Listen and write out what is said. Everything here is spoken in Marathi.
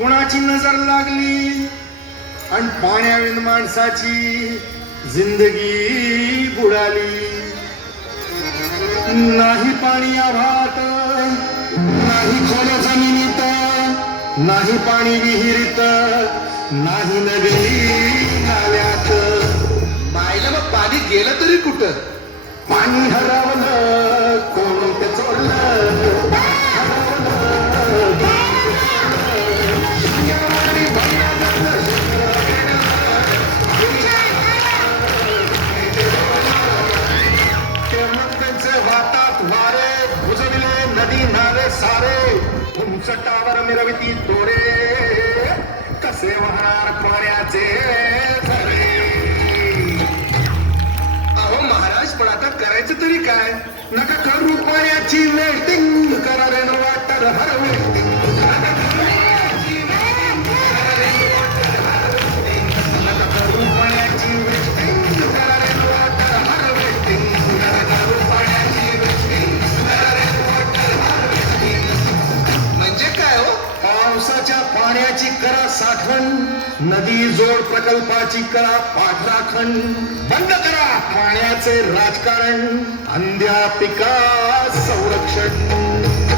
कोणाची नजर लागली आणि पाण्याविन माणसाची जिंदगी बुडाली. नाही पाणी आभात, नाही खोल जमिनीत, नाही पाणी विहिरीत, नाही नदी नाल्यात. बाईला मग पाणी गेलं तरी कुठं? पाणी हरवलं कोण ते चोरलं. वातात वारे भुजविले नदी नाले सारे. उंचटावर मिरविती तोरे, कसे वाहणार पाण्याचे झरे. अहो महाराज, पण आता करायचं तरी काय? नका करू पाण्याची वेटिंग, करा रे वाटर हर वेटिंग. नका करू पाण्याची वेटिंग, करा रे वाटर हर वेटिंग. म्हणजे काय हो? पावसाच्या पाण्याची करा साठवण, नदी जोड प्रकल्पाची करा पाठराखण. बंद करा पाण्याचे राजकारण, अंध्या पिका संरक्षण.